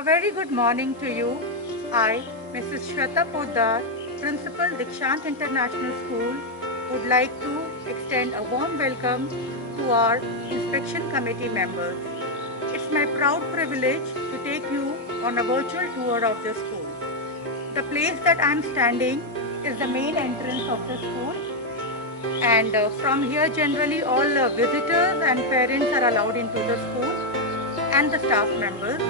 A very good morning to you. I, Mrs. Shweta Poddar, Principal Dikshant International School, would like to extend a warm welcome to our inspection committee members. It's my proud privilege to take you on a virtual tour of the school. The place that I'm standing is the main entrance of the school, and from here generally all visitors and parents are allowed into the school and the staff members.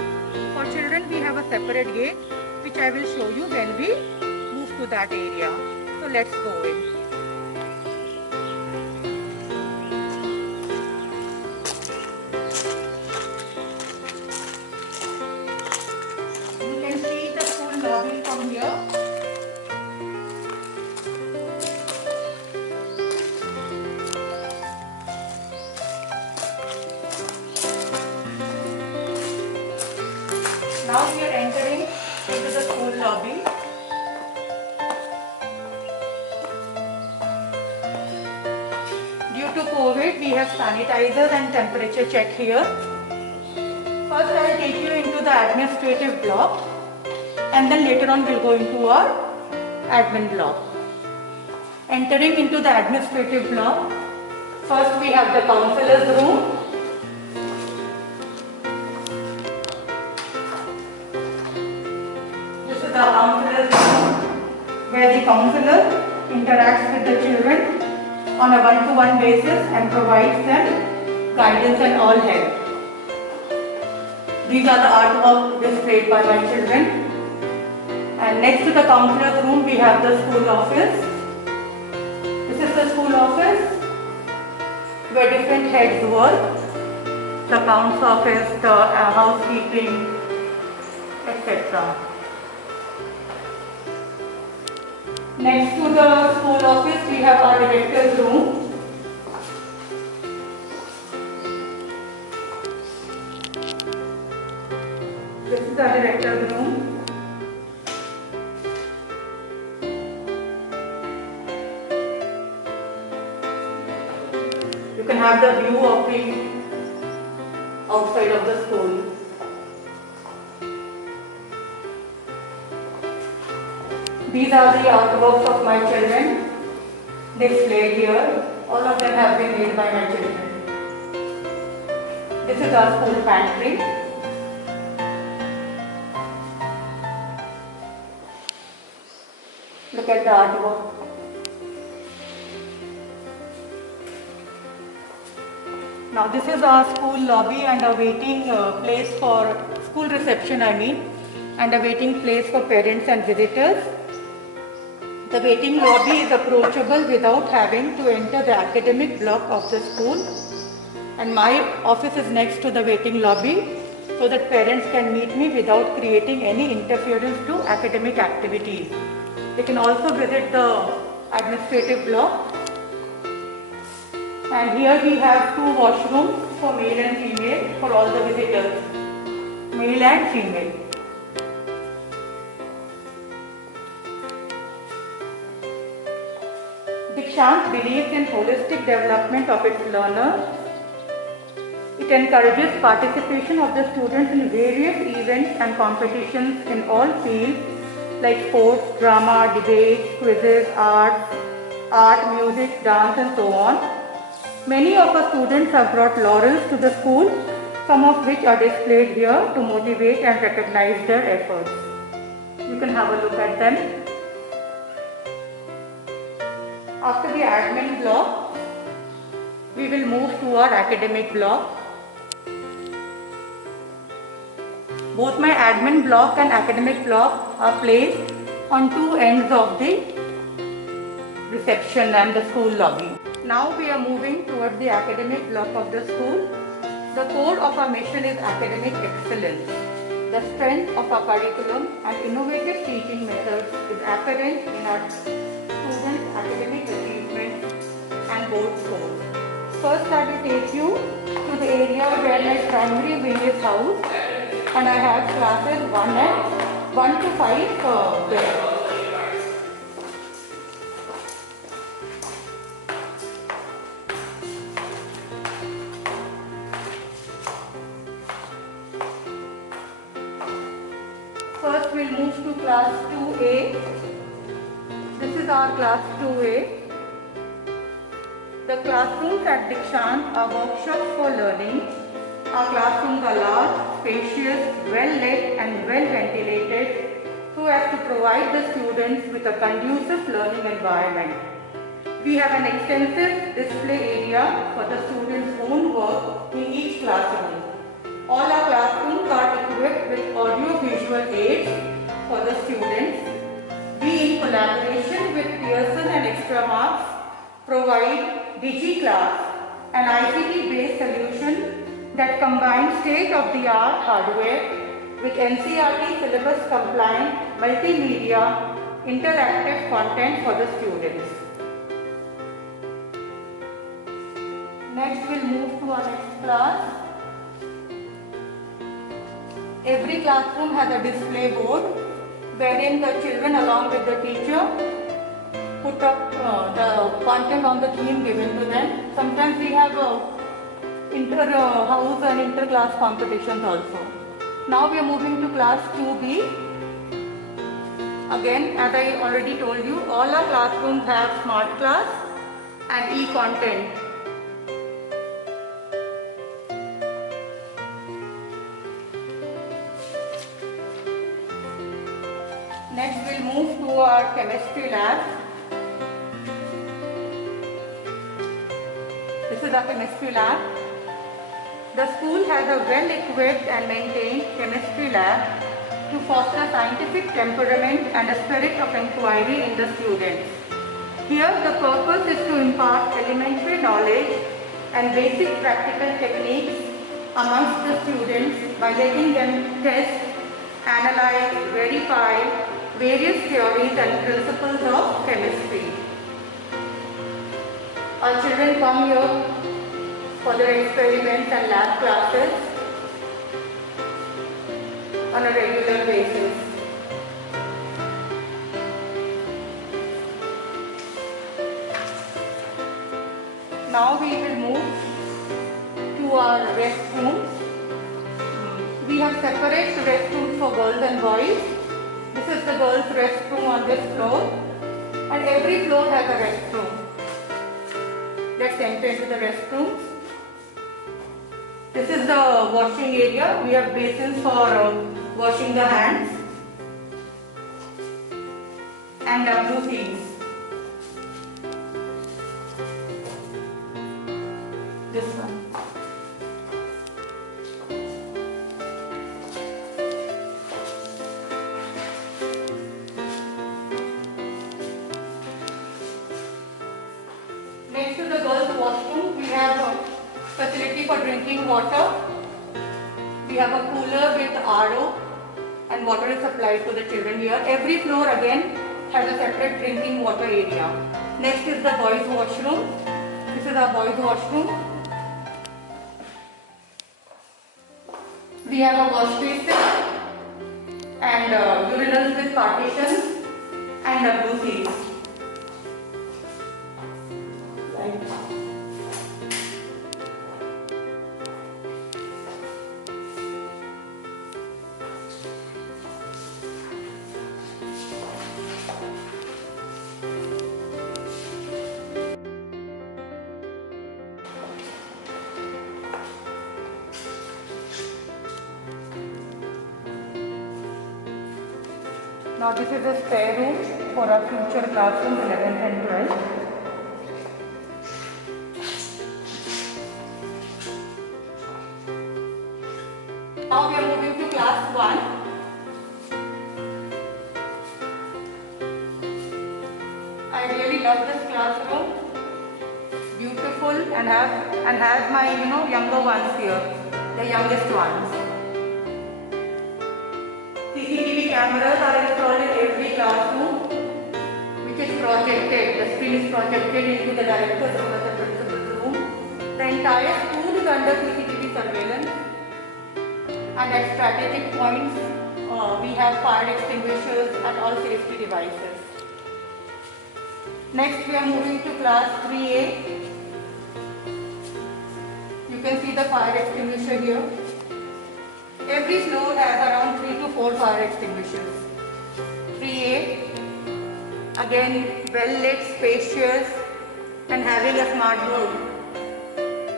For children we have a separate gate which I will show you when we move to that area. So let's go in. You can see the school lobby from here. Now we are entering into the school lobby. Due to COVID, we have sanitizers and temperature check here. First I will take you into the administrative block, and then later on we will go into our admin block. Entering into the administrative block, first we have the counselor's room. The counselor's room, where the counselor interacts with the children on a one-to-one basis and provides them guidance and all help. These are the artwork displayed by my children. And next to the counselor's room we have the school office. This is the school office where different heads work. The accounts office, the housekeeping, etc. Next to the school office we have our director's room. This is the director's room. You can have the view of the outside of the school. These are the artworks of my children displayed here. All of them have been made by my children. This is our school pantry. Look at the artwork. Now this is our school lobby and a waiting place for school reception and a waiting place for parents and visitors. The waiting lobby is approachable without having to enter the academic block of the school, and my office is next to the waiting lobby so that parents can meet me without creating any interference to academic activities. They can also visit the administrative block, and here we have two washrooms for male and female for all the visitors, male and female. Dikshant believes in holistic development of its learners. It encourages participation of the students in various events and competitions in all fields like sports, drama, debates, quizzes, art, music, dance and so on. Many of our students have brought laurels to the school, some of which are displayed here to motivate and recognize their efforts. You can have a look at them. After the admin block, we will move to our academic block. Both my admin block and academic block are placed on two ends of the reception and the school lobby. Now we are moving towards the academic block of the school. The core of our mission is academic excellence. The strength of our curriculum and innovative teaching methods is apparent in our students' academic achievement and board scores. First I will take you to the area where my primary wing is housed, and I have classes 1 to 5 there. we'll move to class 2A. This is our class 2A. The classrooms at Dikshant are workshops for learning. Our classrooms are large, spacious, well-lit and well-ventilated so as to provide the students with a conducive learning environment. We have an extensive display area for the students' own work in each classroom. All our classrooms are equipped with audio-visual aids for the students. We, in collaboration with Pearson and Extra Marks, provide DigiClass, an ICT-based solution that combines state-of-the-art hardware with NCERT syllabus-compliant multimedia interactive content for the students. Next, we'll move to our next class. Every classroom has a display board wherein the children along with the teacher put up the content on the theme given to them. Sometimes we have inter-house and inter-class competitions also. Now we are moving to class 2B. Again, as I already told you, all our classrooms have smart class and e-content. Next, we'll move to our chemistry lab. This is our chemistry lab. The school has a well-equipped and maintained chemistry lab to foster scientific temperament and a spirit of inquiry in the students. Here, the purpose is to impart elementary knowledge and basic practical techniques amongst the students by letting them test, analyze, verify various theories and principles of chemistry. Our children come here for their experiments and lab classes on a regular basis. Now we will move to our restrooms. We have separate restrooms for girls and boys. This is the girls' restroom on this floor, and every floor has a restroom. Let's enter into the restrooms. This is the washing area. We have basins for washing the hands and blue things. This one. Next to the girls' washroom, we have a facility for drinking water. We have a cooler with RO and water is supplied to the children here. Every floor again has a separate drinking water area. Next is the boys' washroom. This is our boys' washroom. We have a wash basin and urinals with partitions and blue seats. Now this is a spare room for our future classrooms 11th and 12th. Now we are moving to class 1. I really love this classroom. Beautiful and has my younger ones here, the youngest ones. CCTV cameras are installed in every classroom, which is projected. The screen is projected into the director's room as the principal's room. The entire school is under CCTV surveillance, and at strategic points, we have fire extinguishers and all safety devices. Next, we are moving to class 3A. You can see the fire extinguisher here. Every floor has around 3 to 4 fire extinguishers. Again, well lit, spacious, and having a smart board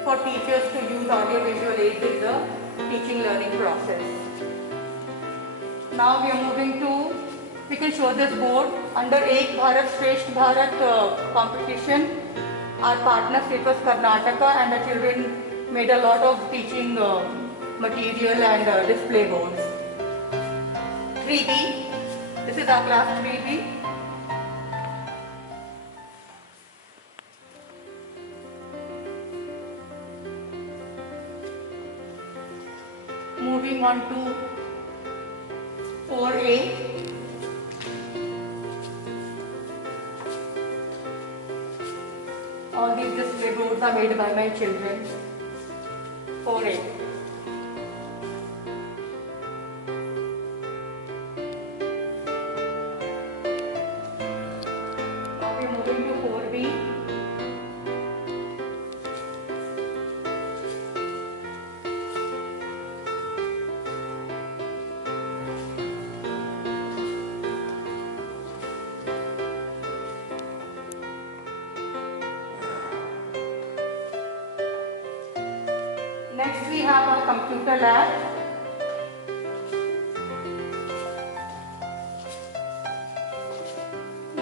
for teachers to use audio-visual aids in the teaching learning process. Now we are moving to, we can show this board under Ek Bharat Shresth Bharat competition. Our partner state was Karnataka, and the children made a lot of teaching material and display boards. 3B, this is our class 3B. Moving on to 4A. All these display boards are made by my children. 4A. Now we are moving to 4B. Next we have our computer lab.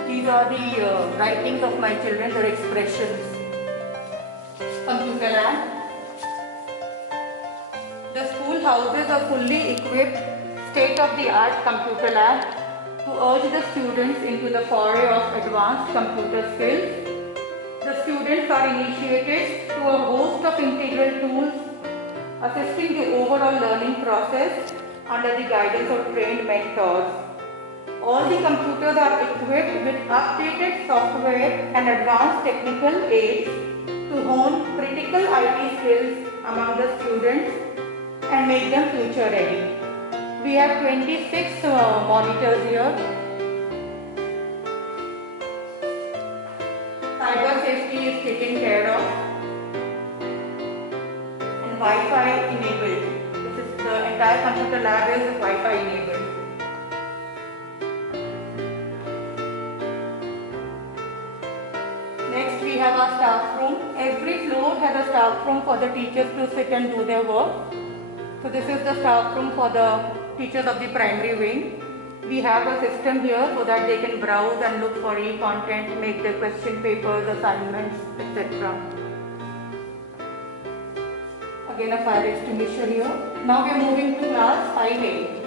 These are the writings of my children, their expressions. Computer lab. The school houses a fully equipped state-of-the-art computer lab to urge the students into the foray of advanced computer skills. The students are initiated to a host of integral tools assisting the overall learning process under the guidance of trained mentors. All the computers are equipped with updated software and advanced technical aids to hone critical IT skills among the students and make them future ready. We have 26 monitors here. Cyber safety is taken care of. Wi-Fi enabled. This is the entire computer lab is Wi-Fi enabled. Next we have our staff room. Every floor has a staff room for the teachers to sit and do their work. So this is the staff room for the teachers of the primary wing. We have a system here so that they can browse and look for e-content, make their question papers, assignments, etc. Again a fire extinguisher here. Now we are moving to class 5A.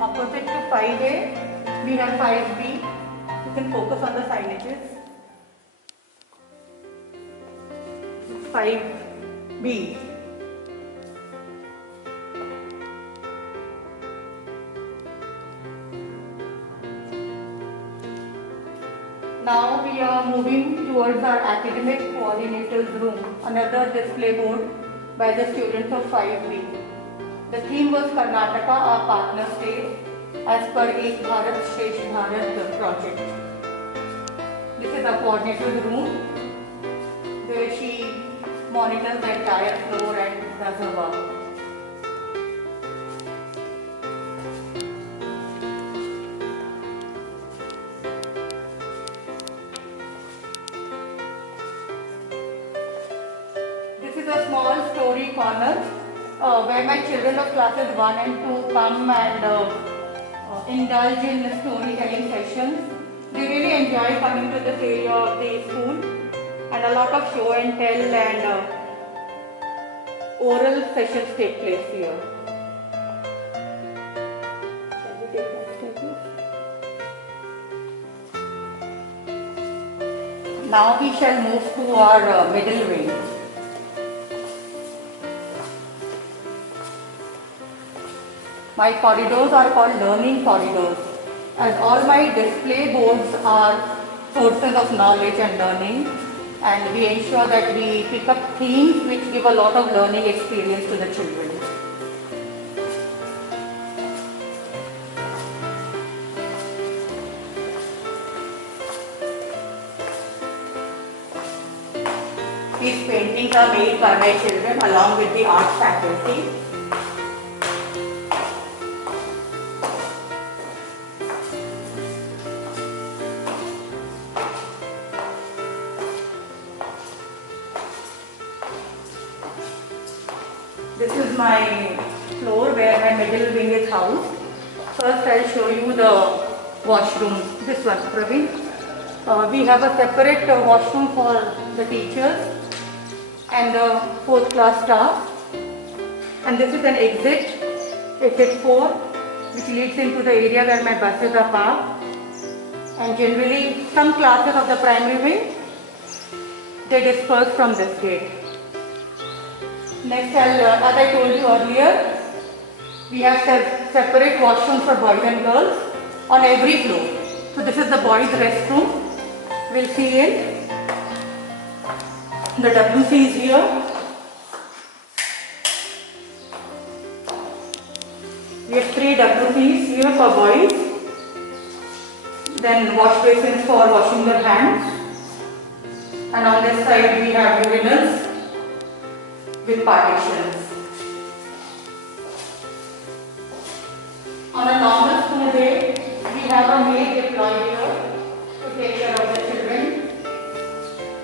Opposite to 5A, we have 5B. You can focus on the signages. 5B. Now we are moving towards our academic coordinators room, another display board by the students of 5B. The theme was Karnataka, our partner state, as per Ek Bharat Shresth Bharat project. This is our coordinator's room, where she monitors the entire floor and does her work. This is a small story corner where my children of classes 1 and 2 come and indulge in storytelling sessions. They really enjoy coming to this area of the school, and a lot of show and tell and oral sessions take place here. Shall we take next step? Now we shall move to our middle wing. My corridors are called learning corridors, as all my display boards are sources of knowledge and learning, and we ensure that we pick up themes which give a lot of learning experience to the children. These paintings are made by my children along with the art faculty. This is my floor where my middle wing is housed. First I'll show you the washroom. This one, Praveen. We have a separate washroom for the teachers and the 4th class staff. And this is an exit 4, which leads into the area where my buses are parked. And generally, some classes of the primary wing, they disperse from this gate. Next, as I told you earlier, we have separate washrooms for boys and girls on every floor. So this is the boys' restroom. We'll see it. The WC is here. We have 3 WCs here for boys. Then wash basins for washing their hands. And on this side we have urinals with partitions. On a normal school day, we have a maid deployed here to take care of the children.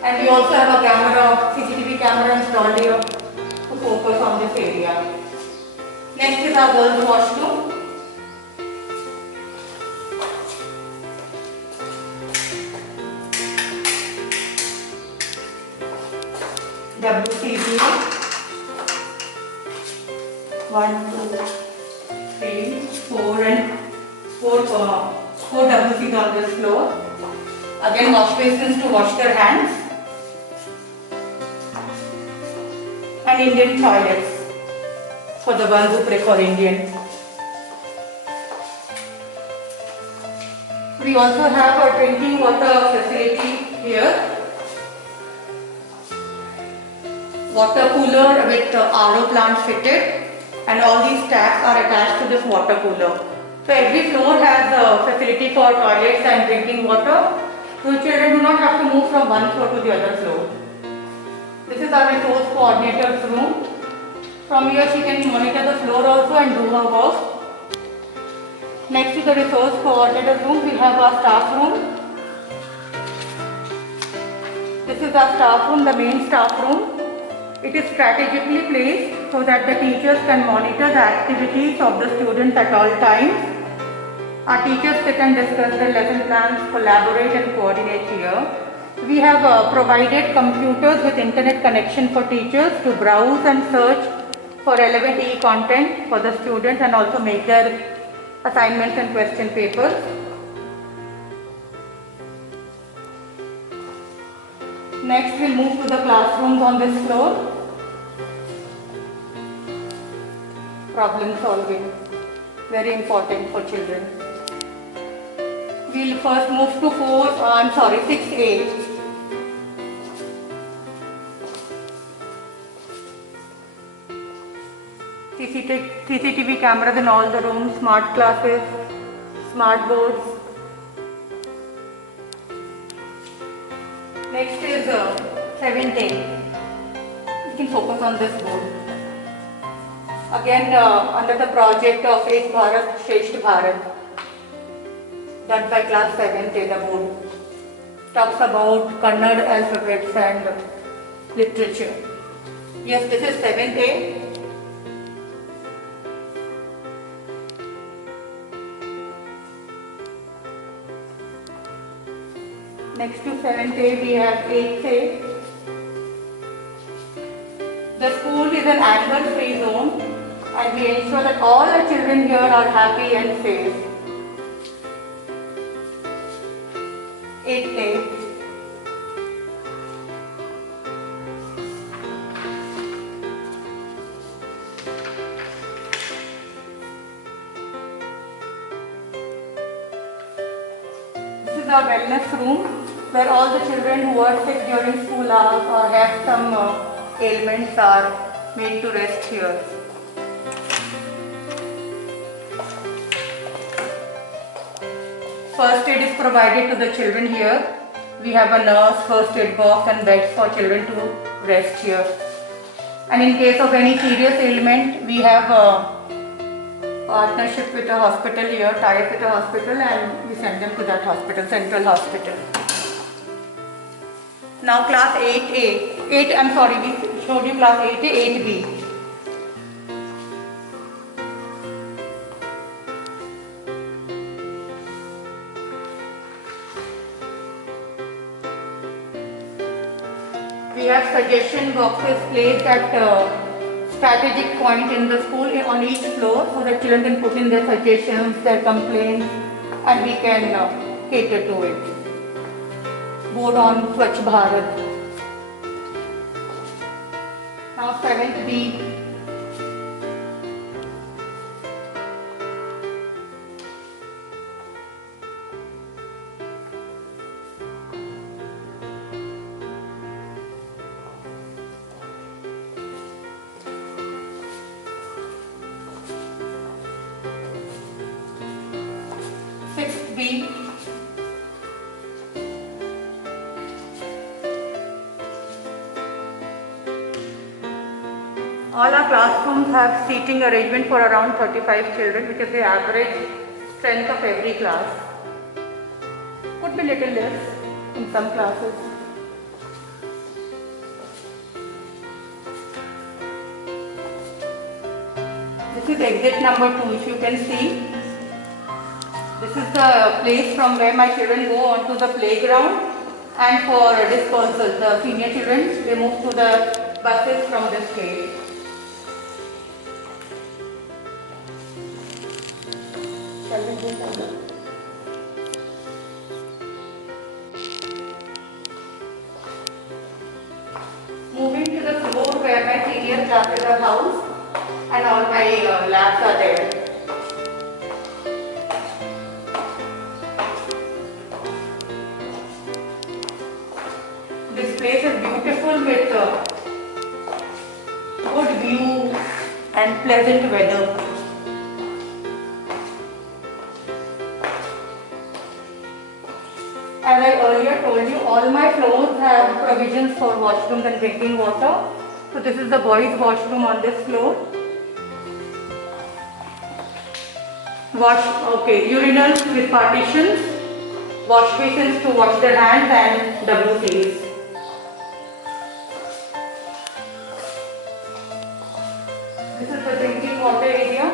And we also have a camera, CCTV camera installed here to focus on this area. Next is our girls' washroom. WC 1, 2, 3, 4 and 4 WCs on this floor. Again, wash basins to wash their hands. And Indian toilets for the ones who prefer Indian. We also have a drinking water facility here. Water cooler with RO plant fitted, and all these taps are attached to this water cooler. So every floor has a facility for toilets and drinking water. So children do not have to move from one floor to the other floor. This is our resource coordinator's room. From here she can monitor the floor also and do her work. Next to the resource coordinator's room, we have our staff room. This is our staff room, the main staff room. It is strategically placed so that the teachers can monitor the activities of the students at all times. Our teachers sit and discuss their lesson plans, collaborate and coordinate here. We have provided computers with internet connection for teachers to browse and search for relevant e-content for the students and also make their assignments and question papers. Next, we'll move to the classrooms on this floor. Problem solving, very important for children. We'll first move to 6A. CCTV cameras in all the rooms, smart classes, smart boards. Next is 7th. You can focus on this board. Again, under the project of Ek Bharat, Shresht Bharat, done by class 7th, the board talks about Kannada alphabets and literature. Yes, this is 7th. Next to 7th, we have 8th. The school is an anger-free zone and we ensure that all the children here are happy and safe. 8th. This is our wellness room where all the children who are sick during school hours or have some ailments are made to rest here. First aid is provided to the children here. We have a nurse, first aid box and beds for children to rest here. And in case of any serious ailment, we have a partnership with a hospital here, tie up with a hospital, and we send them to that hospital, Central Hospital. Now class 8A, I'm sorry, we showed you class 8A, 8B. We have suggestion boxes placed at strategic point in the school on each floor so that children can put in their suggestions, their complaints, and we can cater to it. Board on Swachh Bharat. Now 7th B. B. All our classrooms have seating arrangement for around 35 children, which is the average strength of every class. Could be little less in some classes. This is exit number 2, if you can see. This is the place from where my children go onto the playground, and for dispersal, the senior children, they move to the buses from this place. Shall we go further? Moving to the floor where my senior classes are housed and all my labs are there. This place is beautiful with good view and pleasant weather. As I earlier told you, all my floors have provisions for washrooms and drinking water. So this is the boys' washroom on this floor. Urinals with partitions, wash basins to wash their hands, and WCs. This is the drinking water area.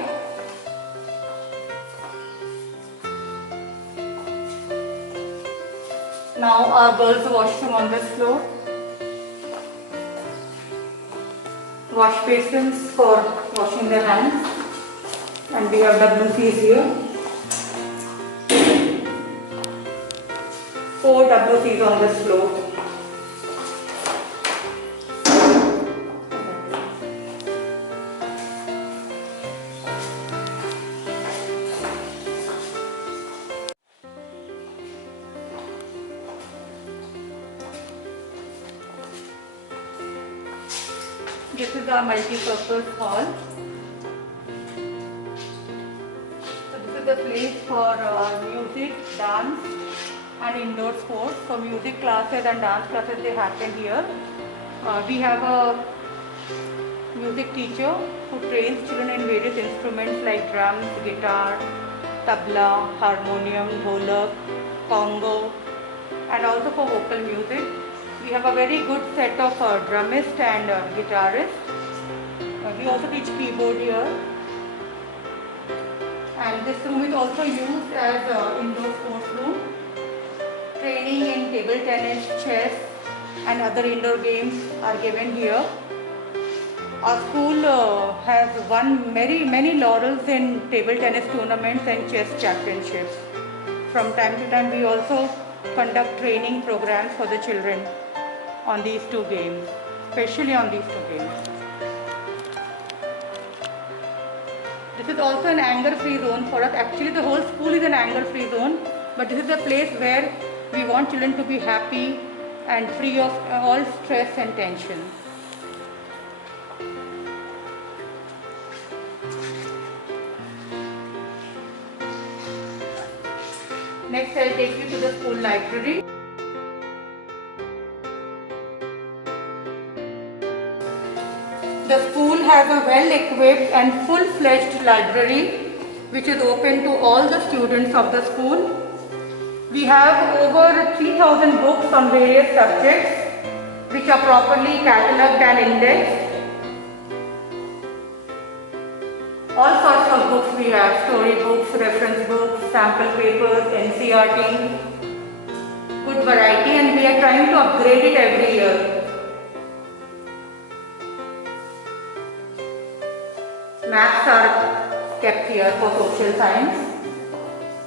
Now our girls' washroom on this floor. Wash basins for washing their hands, and we have WCs here. 4 WCs on this floor. This is our multi-purpose hall. So this is the place for music, dance and indoor sports. So music classes and dance classes, they happen here. We have a music teacher who trains children in various instruments like drums, guitar, tabla, harmonium, dholak, congo, and also for vocal music. We have a very good set of drummist and guitarist. We also teach keyboard here. And this room is also used as indoor sports room. Training in table tennis, chess and other indoor games are given here. Our school has won many laurels in table tennis tournaments and chess championships. From time to time we also conduct training programs for the children on these two games, especially on these two games. This is also an anger-free zone for us. Actually, the whole school is an anger-free zone, but this is a place where we want children to be happy and free of all stress and tension. Next, I'll take you to the school library. The school has a well-equipped and full-fledged library which is open to all the students of the school. We have over 3,000 books on various subjects which are properly catalogued and indexed. All sorts of books we have: story books, reference books, sample papers, NCERT, good variety, and we are trying to upgrade it every year. Maps are kept here for social science.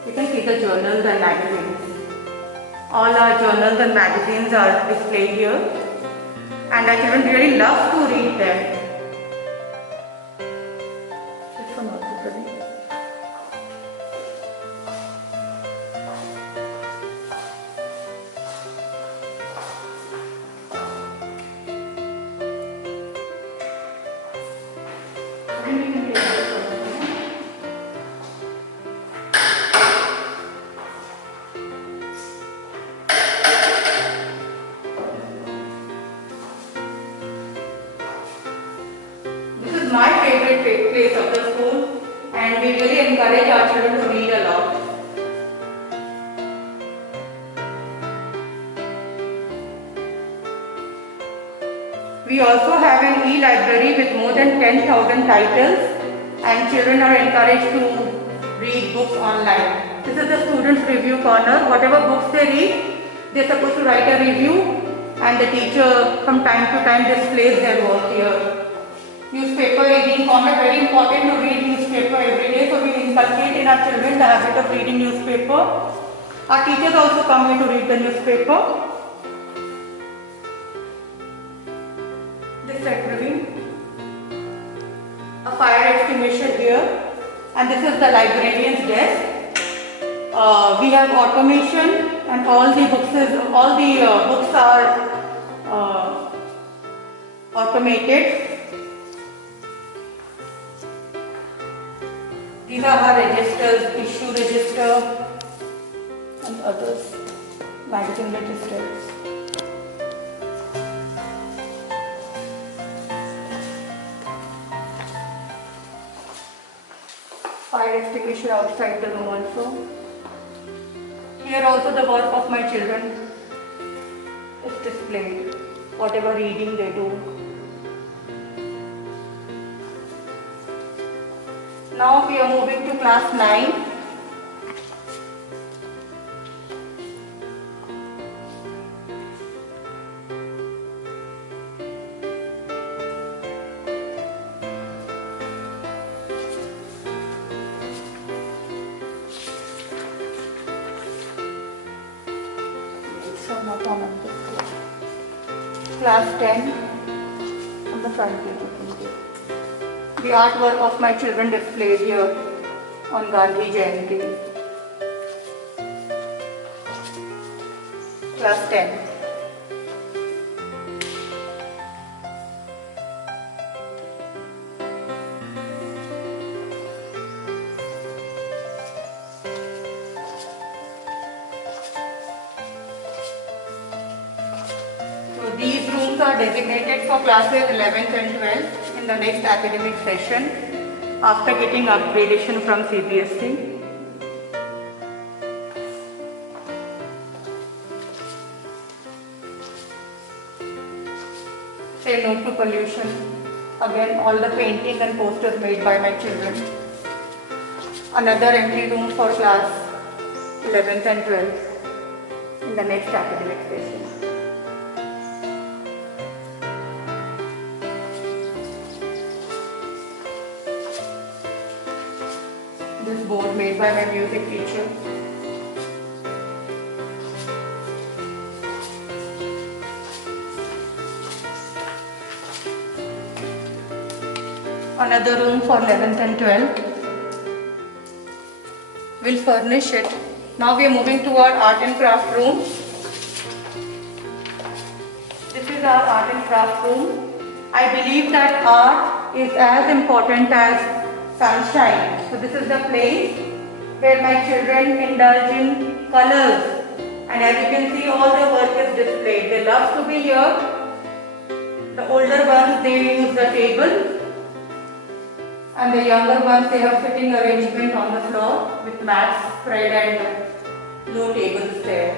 You can see the journals and magazines. All our journals and magazines are displayed here, and our children really love to read them. This one also, Pradeep. My favorite place of the school, and we really encourage our children to read a lot. We also have an e-library with more than 10,000 titles, and children are encouraged to read books online. This is the students' review corner. Whatever books they read, they are supposed to write a review, and the teacher from time to time displays their work here. Newspaper reading corner, very important to read newspaper every day, so we inculcate in our children the habit of reading newspaper. Our teachers also come here to read the newspaper. This library, a fire extinguisher here, and this is the librarian's desk. We have automation, and all the books are automated. These are our registers, issue register and others, magazine registers. Fire extinguisher outside the room also. Here also the work of my children is displayed, whatever reading they do. Now we are moving to class 9. Class 10 on the front page. The artwork of my children displayed here on Gandhi Jayanti. Class 10. So these rooms are designated for classes 11th and 12th. In the next academic session after getting upgradation from CBSE. Say no to pollution. Again, all the paintings and posters made by my children. Another entry room for class 11th and 12th in the next academic session. This board made by my music teacher. Another room for 11th and 12th. We'll furnish it. Now we are moving to our art and craft room. This is our art and craft room. I believe that art is as important as sunshine. So this is the place where my children indulge in colors, and as you can see, all their work is displayed. They love to be here The older ones, they use the table, and the younger ones, they have sitting arrangement on the floor with mats spread and no tables there.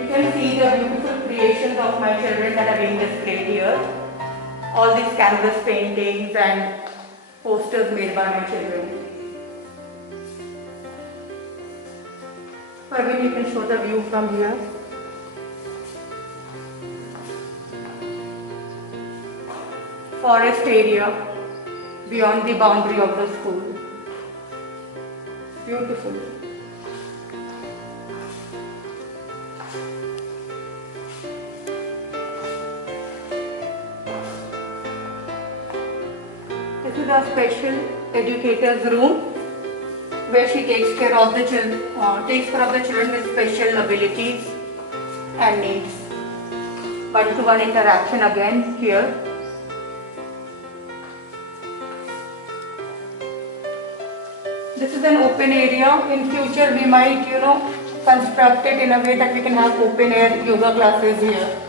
You can see the beautiful creations of my children that are being displayed here. All these canvas paintings and posters made by my children. Parveen, you can show the view from here. Forest area beyond the boundary of the school. Beautiful. This is a special educator's room where she takes care of the children with special abilities and needs. One-to-one interaction again here. This is an open area. In future we might, construct it in a way that we can have open air yoga classes here.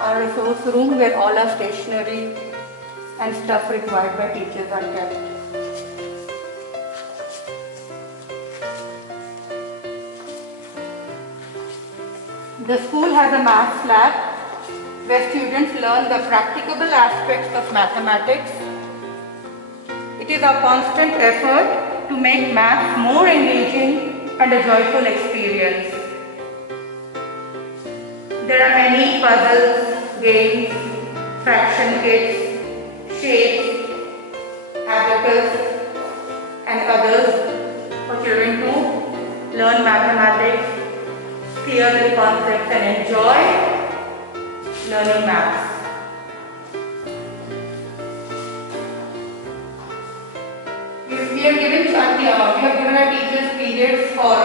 Our resource room where all our stationery and stuff required by teachers are kept. The school has a maths lab where students learn the practicable aspects of mathematics. It is our constant effort to make maths more engaging and a joyful experience. There are many puzzles, games, fraction kits, shapes, abacus and others for children to learn mathematics, clear the concepts and enjoy learning maths. We have given our teachers periods for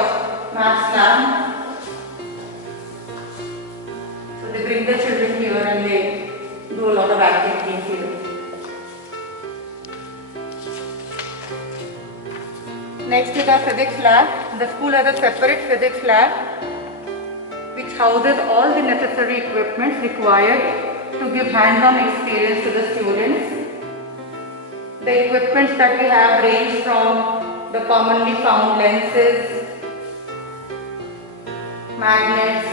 maths lab. So they bring the children here and they do a lot of activities here. Next is our physics lab. The school has a separate physics lab which houses all the necessary equipment required to give hands-on experience to the students. The equipment that we have range from the commonly found lenses, magnets,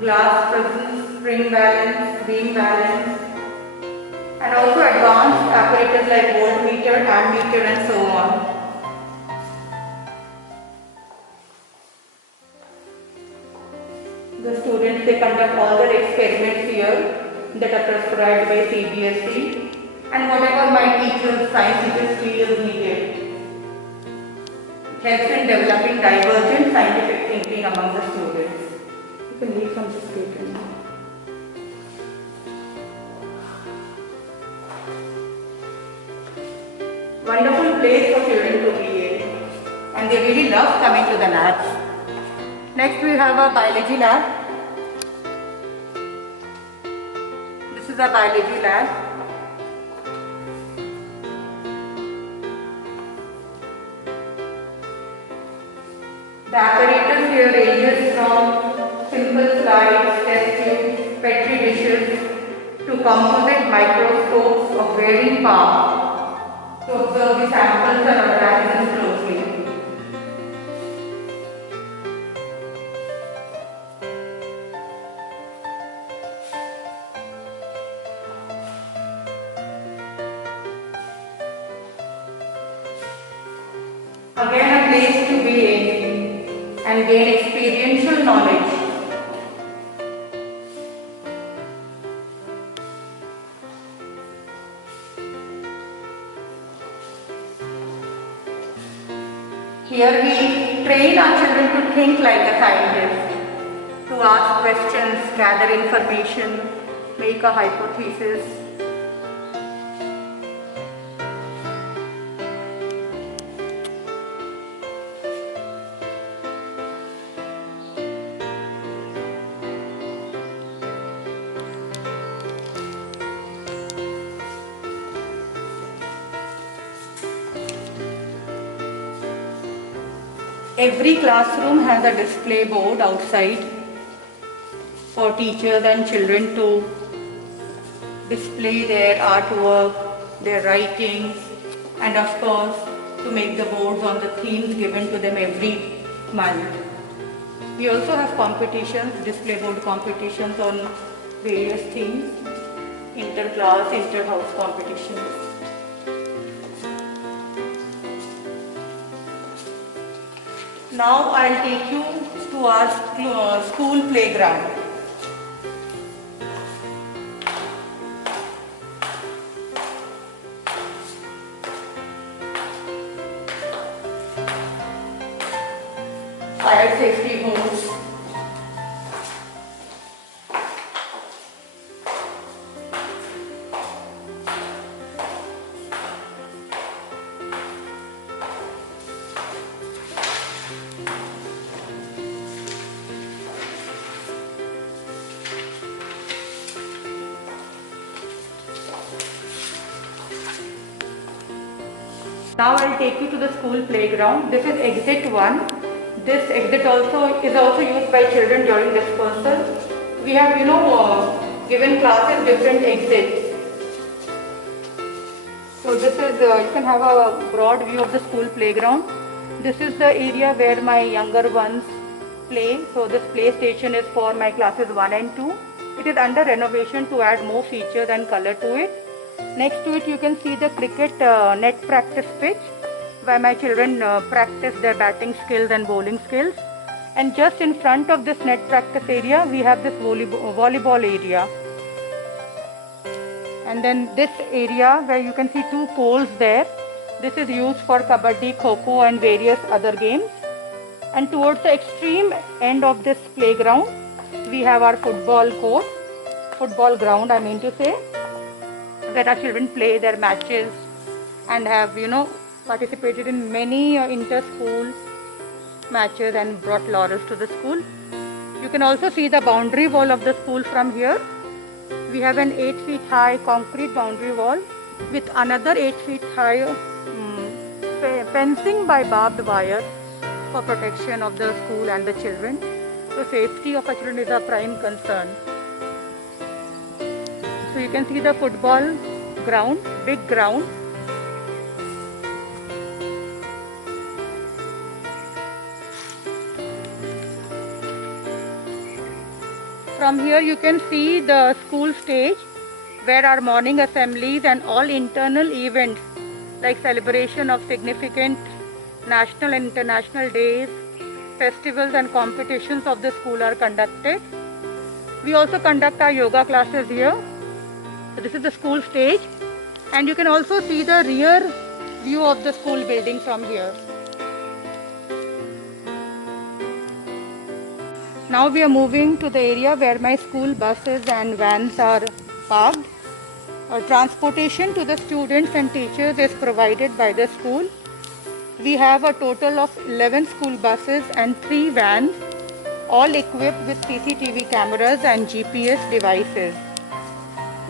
glass prisms, spring balance, beam balance, and also advanced apparatus like voltmeter, ammeter and so on. The students, they conduct all their experiments here that are prescribed by CBSE and whatever my teacher's science teachers feel is needed. It helps in developing divergent scientific thinking among the students. You can leave some description now. Wonderful place for children to be in, and they really love coming to the labs. Next we have a biology lab. This is a biology lab. The apparatus here ranges from simple slides, test tubes, petri dishes to composite microscopes of varying power to observe the samples and organisms closely. Again a place to be in and gain experiential knowledge. Here we train our children to think like a scientist, to ask questions, gather information, make a hypothesis. Every classroom has a display board outside for teachers and children to display their artwork, their writings, and of course to make the boards on the themes given to them every month. We also have competitions, display board competitions on various themes, inter-class, inter-house competitions. Now I'll take you to our school playground. Fire safety hose. Now I'll take you to the school playground. This is exit 1. This exit is also used by children during dispersal. We have, given classes different exits. So this is, you can have a broad view of the school playground. This is the area where my younger ones play. So this play station is for my classes 1 and 2. It is under renovation to add more features and color to it. Next to it you can see the cricket net practice pitch where my children practice their batting skills and bowling skills. And just in front of this net practice area we have this volleyball area. And then this area where you can see 2 poles there, this is used for kabaddi, kho-kho and various other games. And towards the extreme end of this playground we have our football ground I mean to say, where our children play their matches and have participated in many inter-school matches and brought laurels to the school. You can also see the boundary wall of the school from here. We have an 8 feet high concrete boundary wall with another 8 feet high fencing by barbed wire for protection of the school and the children. So safety of our children is our prime concern. So you can see the football ground, big ground. From here you can see the school stage where our morning assemblies and all internal events like celebration of significant national and international days, festivals and competitions of the school are conducted. We also conduct our yoga classes here. So this is the school stage and you can also see the rear view of the school building from here. Now we are moving to the area where my school buses and vans are parked. Transportation to the students and teachers is provided by the school. We have a total of 11 school buses and 3 vans, all equipped with CCTV cameras and GPS devices.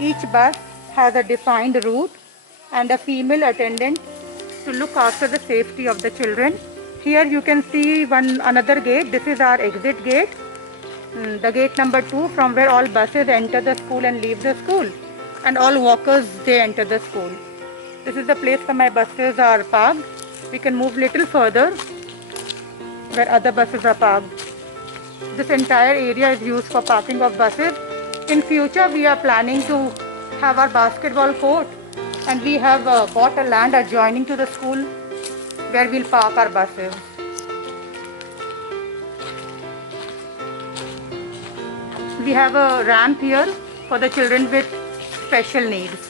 Each bus has a defined route and a female attendant to look after the safety of the children. Here you can see another gate. This is our exit gate, the gate number 2, from where all buses enter the school and leave the school, and all walkers they enter the school. This is the place where my buses are parked. We can move little further where other buses are parked. This entire area is used for parking of buses. In future we are planning to have our basketball court and we have bought a land adjoining to the school where we'll park our buses. We have a ramp here for the children with special needs.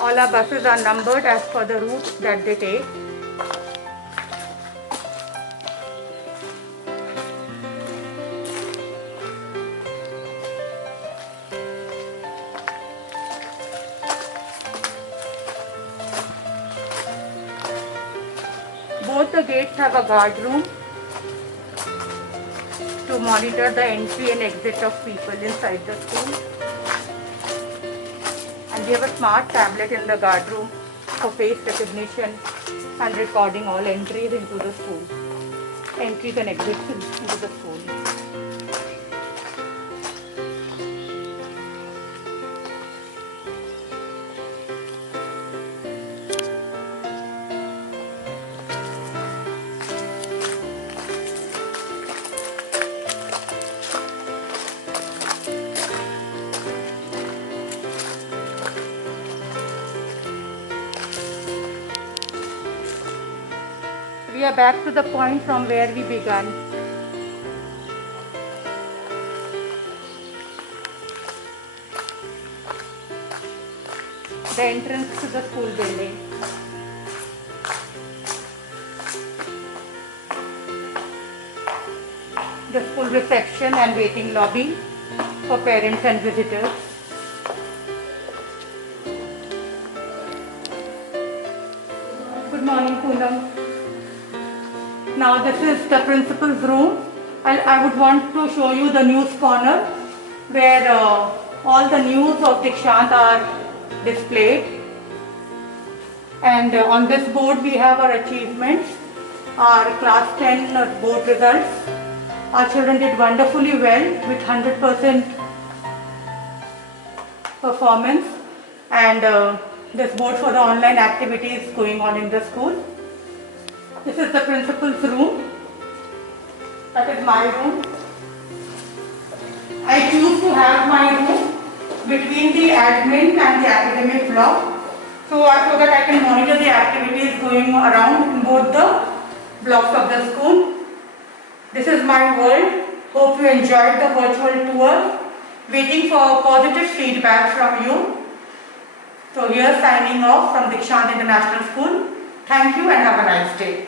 All our buses are numbered as per the route that they take. Both the gates have a guard room to monitor the entry and exit of people inside the school. And we have a smart tablet in the guard room for face recognition and recording all entries into the school. Entries and exits into the school. We are back to the point from where we began. The entrance to the school building. The school reception and waiting lobby for parents and visitors. Good morning, Poonam. Now this is the principal's room. I would want to show you the news corner where all the news of Dikshant are displayed. And on this board we have our achievements, our class 10 board results. Our children did wonderfully well with 100% performance, and this board for the online activities going on in the school. This is the principal's room. That is my room. I choose to have my room between the admin and the academic block so that I can monitor the activities going around in both the blocks of the school. This is my world. Hope you enjoyed the virtual tour. Waiting for positive feedback from you. So here signing off from Dikshant International School. Thank you and have a nice day.